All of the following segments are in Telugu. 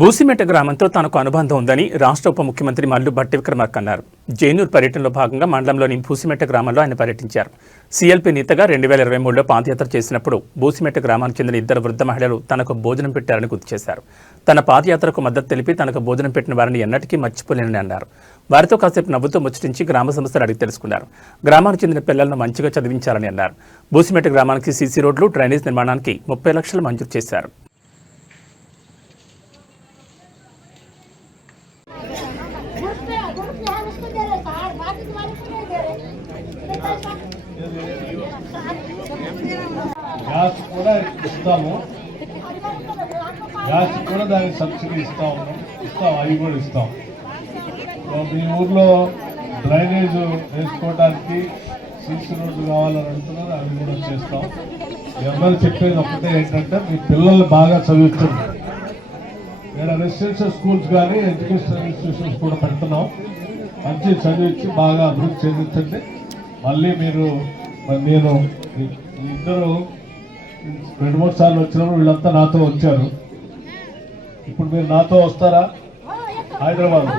బూసిమెట్ట గ్రామంతో తనకు అనుబంధం ఉందని రాష్ట్ర ఉప ముఖ్యమంత్రి మల్లు భట్టి విక్రమార్క అన్నారు. జైనూర్ పర్యటనలో భాగంగా మండలంలోని బూసిమెట్ట గ్రామంలో ఆయన పర్యటించారు. సీఎల్పీ నేతగా 2023లో పాదయాత్ర చేసినప్పుడు బూసిమెట్ట గ్రామానికి చెందిన 2 వృద్ధ మహిళలు తనకు భోజనం పెట్టారని గుర్తు చేశారు. తన పాదయాత్రకు మద్దతు తెలిపి తనకు భోజనం పెట్టిన వారిని ఎన్నటికీ మర్చిపోలేనని అన్నారు. వారితో కాసేపు నవ్వుతూ ముచ్చటించి గ్రామ సమస్యలు అడిగి తెలుసుకున్నారు. గ్రామానికి చెందిన పిల్లలను మంచిగా చదివించాలని అన్నారు. బూసిమెట్ట గ్రామానికి సీసీ రోడ్లు, డ్రైనేజ్ నిర్మాణానికి 30 లక్షలు మంజూరు చేశారు. గ్యాస్ కూడా ఇస్తాము, గ్యాస్ కూడా దానికి సబ్సిడీ ఇస్తాం, అవి కూడా ఇస్తాం. మీ ఊర్లో డ్రైనేజ్ వేసుకోవడానికి సీసీ రోడ్లు కావాలని అంటున్నారు, అవి కూడా చేస్తాం. ఎవరు చెప్పేది ఒకటే ఏంటంటే మీ పిల్లలు బాగా చదువుతుంది. ఇక్కడ రెసిడెన్షియల్ స్కూల్స్ కానీ ఎడ్యుకేషనల్ ఇన్స్టిట్యూషన్స్ కూడా పెడుతున్నాం. మంచి చదివించి బాగా అభివృద్ధి చెందించండి. మళ్ళీ నేను ఇద్దరు 2-3 సార్లు వచ్చినప్పుడు వీళ్ళంతా నాతో వచ్చారు. ఇప్పుడు మీరు నాతో వస్తారా హైదరాబాద్?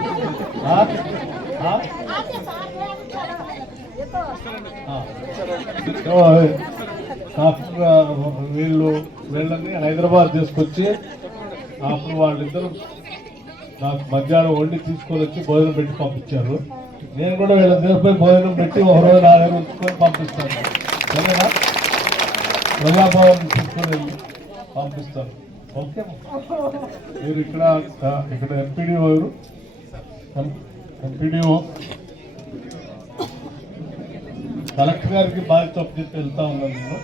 వీళ్ళని హైదరాబాద్ తీసుకొచ్చి అప్పుడు వాళ్ళిద్దరు నాకు మధ్యాహ్నం వండి తీసుకొని వచ్చి భోజనం పెట్టి పంపించారు. నేను కూడా వీళ్ళ దగ్గరపై భోజనం పెట్టి ఒక రోజు నా దగ్గర ఉంచుకొని పంపిస్తాను. సరేనా? ప్రజాభవన్ తీసుకొని వెళ్ళి పంపిస్తాను. ఓకే. మీరు ఇక్కడ ఎంపీడీఓ ఎవరు? ఎంపీడీఓ కలెక్టర్ గారికి బాధ్యత చెప్పి వెళ్తా ఉన్నాను.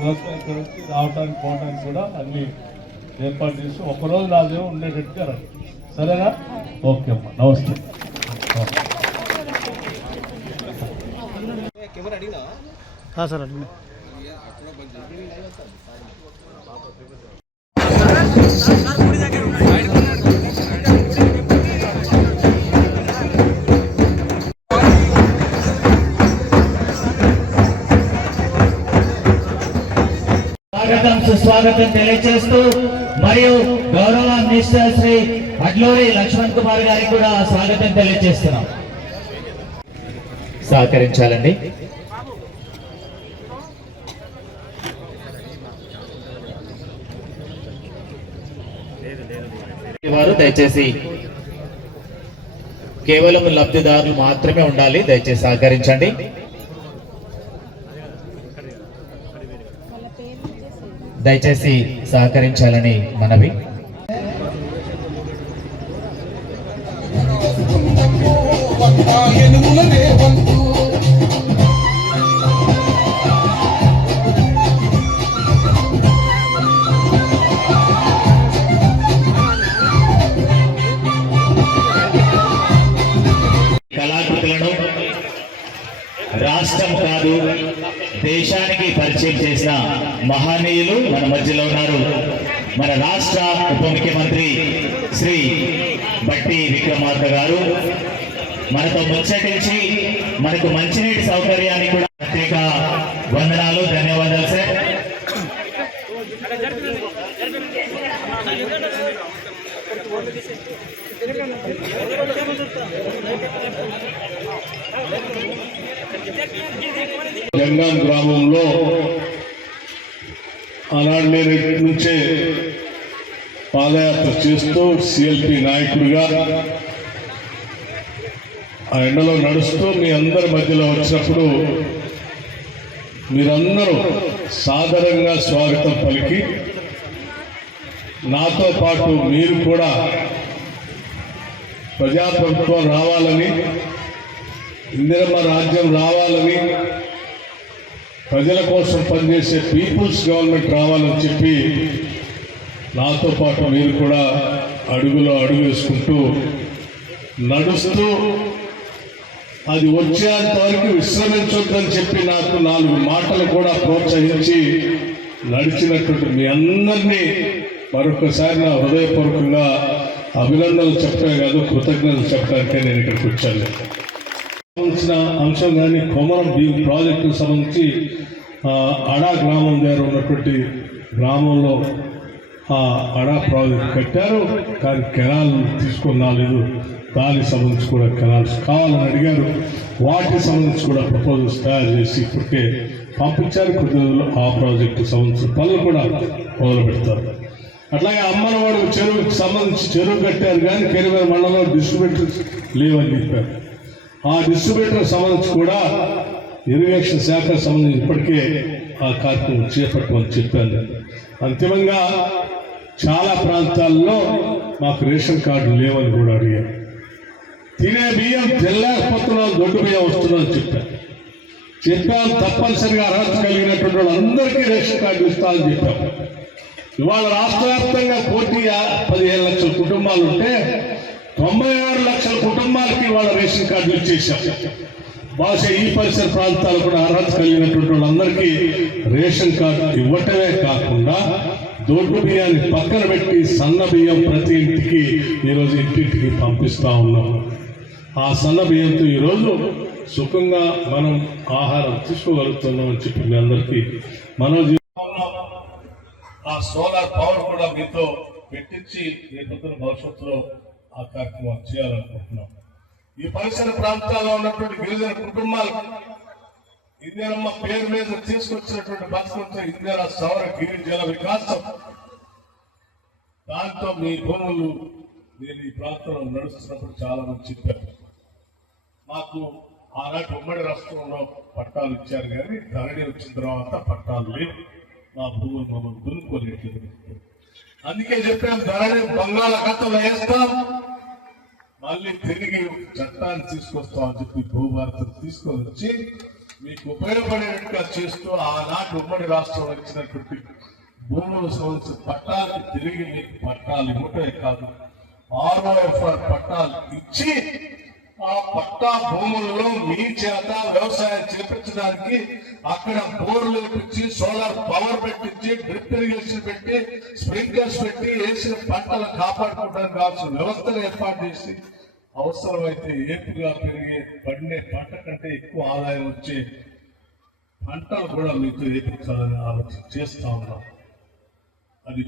నేను ఇక్కడ నుంచి రావడానికి పోవడానికి కూడా అన్ని ఏర్పాటు చేసి ఒకరోజు నా దగ్గర ఉండేటట్టుగా రండి. సరేనా? ఓకే అమ్మా, నమస్తే. సార్ అడిగినా సుస్వాగతం తెలియజేస్తూ మరియు గౌరవ మినిస్టర్ శ్రీ అడ్లూరి లక్ష్మణ్ కుమార్ గారికి కూడా స్వాగతం తెలియజేస్తున్నాం. సహకరించాలండి. వారు దయచేసి కేవలం లబ్ధిదారులు మాత్రమే ఉండాలి. దయచేసి సహకరించండి. దయచేసి సహకరించాలని మనవి. కళాకృతులను రాష్ట్రం కాదు దేశానికి పరిచయం చేసిన మహనీయులు మన మధ్యలో ఉన్నారు. మన రాష్ట్ర ఉప ముఖ్యమంత్రి శ్రీ భట్టి విక్రమార్క గారు మనతో ముచ్చటించి మనకు మంచినీటి సౌకర్యాన్ని కూడా ప్రత్యేక వందనాలు, ధన్యవాదాలు సార్. జంగాం గ్రామంలో ఆనాడు నేను ఇక్కడి నుంచే పాదయాత్ర చేస్తూ సిఎల్పి నాయకుడిగా ఆ ఎండలో నడుస్తూ మీ అందరి మధ్యలో వచ్చినప్పుడు మీరందరూ సాదరంగా స్వాగతం పలికి నాతో పాటు మీరు కూడా ప్రజాప్రభుత్వం రావాలని, ఇందిరమ్మ రాజ్యం రావాలని, ప్రజల కోసం పనిచేసే పీపుల్స్ గవర్నమెంట్ రావాలని చెప్పి నాతో పాటు మీరు కూడా అడుగులో అడుగు వేసుకుంటూ నడుస్తూ అది వచ్చేంత వరకు విశ్రమించొద్దని చెప్పి నాకు 4 మాటలు కూడా ప్రోత్సహించి నడిచినటువంటి మీ అందరినీ మరొకసారి నా హృదయపూర్వకంగా అభినందనలు చెప్పే కాదు, కృతజ్ఞతలు చెప్పడానికే నేను ఇక్కడికి వచ్చాను. సంబంధించిన అంశం కానీ కొమరం భీం ప్రాజెక్టుకు సంబంధించి అడా గ్రామం దగ్గర ఉన్నటువంటి గ్రామంలో ఆ అడా ప్రాజెక్ట్ కట్టారు, కానీ కెనాల్ తీసుకొని రాలేదు. దానికి సంబంధించి కూడా కెనాల్స్ కావాలని అడిగారు. వాటికి సంబంధించి కూడా ప్రపోజల్స్ తయారు చేసి ఇప్పటికే పంపించారు. కొద్ది రోజుల్లో ఆ ప్రాజెక్టు సంబంధించిన పనులు కూడా మొదలు పెడతారు. అట్లాగే అమ్మనవాడు చెరువుకి సంబంధించి చెరువు కట్టారు, కానీ కెరివేర మండలంలో డిస్ట్రిబ్యూటర్స్ లేవని చెప్పారు. ఆ డిస్ట్రిబ్యూటర్ సంబంధించి కూడా ఇరిగేషన్ శాఖకు సంబంధించి ఇప్పటికే ఆ కార్యక్రమం చేపట్టమని చెప్పాను. అంతిమంగా చాలా ప్రాంతాల్లో మాకు రేషన్ కార్డు లేవని కూడా అడిగారు. తినే బియ్యం తెల్లకపోతున్నాం, దొడ్డు బియ్యం వస్తుందని చెప్పాను. తప్పనిసరిగా అర్హత కలిగినటువంటి వాళ్ళందరికీ రేషన్ కార్డు ఇస్తామని చెప్పాం. ఇవాళ రాష్ట్ర వ్యాప్తంగా 15 లక్షల కుటుంబాలు ఉంటే 96 లక్షల కుటుంబాలకి వాళ్ళ రేషన్ కార్డు ఇచ్చేసాం. బహుశా ఈ పరిసర ప్రాంతాలు కూడా అర్హత కలిగినటువంటి వాళ్ళందరికీ రేషన్ కార్డు ఇవ్వటమే కాకుండా దొడ్డు బియ్యాన్ని పక్కన పెట్టి సన్న బియ్యం ప్రతి ఇంటికి ఈరోజు ఇంటింటికి పంపిస్తా ఉన్నాం. ఆ సన్న బియ్యంతో ఈరోజు సుఖంగా మనం ఆహారం తీసుకోగలుగుతున్నాం అని చెప్పి మీ అందరికీ మనం ఆ సోలార్ పవర్ కూడా మీతో పెట్టించి రేపొద్దున భవిష్యత్తులో ఆ కార్యక్రమం చేయాలనుకుంటున్నాం. ఈ పరిసర ప్రాంతాల్లో ఉన్నటువంటి గిరిజన కుటుంబాలు ఇందిరమ్మ పేరు మీద తీసుకొచ్చినటువంటి బతుకంతో ఇందిరా సౌర గిరిజన వికాసం, దాంతో మీ భూములు నేను ఈ ప్రాంతంలో నడుస్తున్నప్పుడు చాలా మంది చెప్పారు. మాకు ఆనాటి ఉమ్మడి రాష్ట్రంలో పట్టాలు ఇచ్చారు, కానీ ధరణి వచ్చిన తర్వాత పట్టాలు లేవు. మా భూములు మమ్మల్ని దున్నుకోలేదు. అందుకే చెప్పాం, ధరణి బంగాళాఖాతంలో వేస్తాం, మళ్ళీ తిరిగి చట్టాన్ని తీసుకొస్తామని చెప్పి భూభారతను తీసుకొని వచ్చి మీకు ఉపయోగపడేట్టుగా చేస్తూ ఆనాటి ఉమ్మడి రాష్ట్రంలో ఇచ్చినటువంటి భూములు సంబంధించిన పట్టాలకి తిరిగి మీకు పట్టాలు ఇవ్వటమే కాదు, ROFR పట్టాలు ఇచ్చి ఆ పట్టా భూములలో మీ చేత వ్యవసాయం చేపించడానికి అక్కడ బోర్లు పెట్టించి, సోలార్ పవర్ పెట్టించి, డ్రిప్ ఇరిగేషన్ పెట్టి, స్ప్రింక్లర్స్ పెట్టి వేసిన పంటలు కాపాడుకోవడానికి కావాల్సిన వ్యవస్థను ఏర్పాటు చేసి అవసరమైతే ఏపుగా పెరిగే పండే పంట కంటే ఎక్కువ ఆదాయం వచ్చే పంటలు కూడా మీతో ఏపించాలని ఆలోచన చేస్తా ఉన్నాం. అది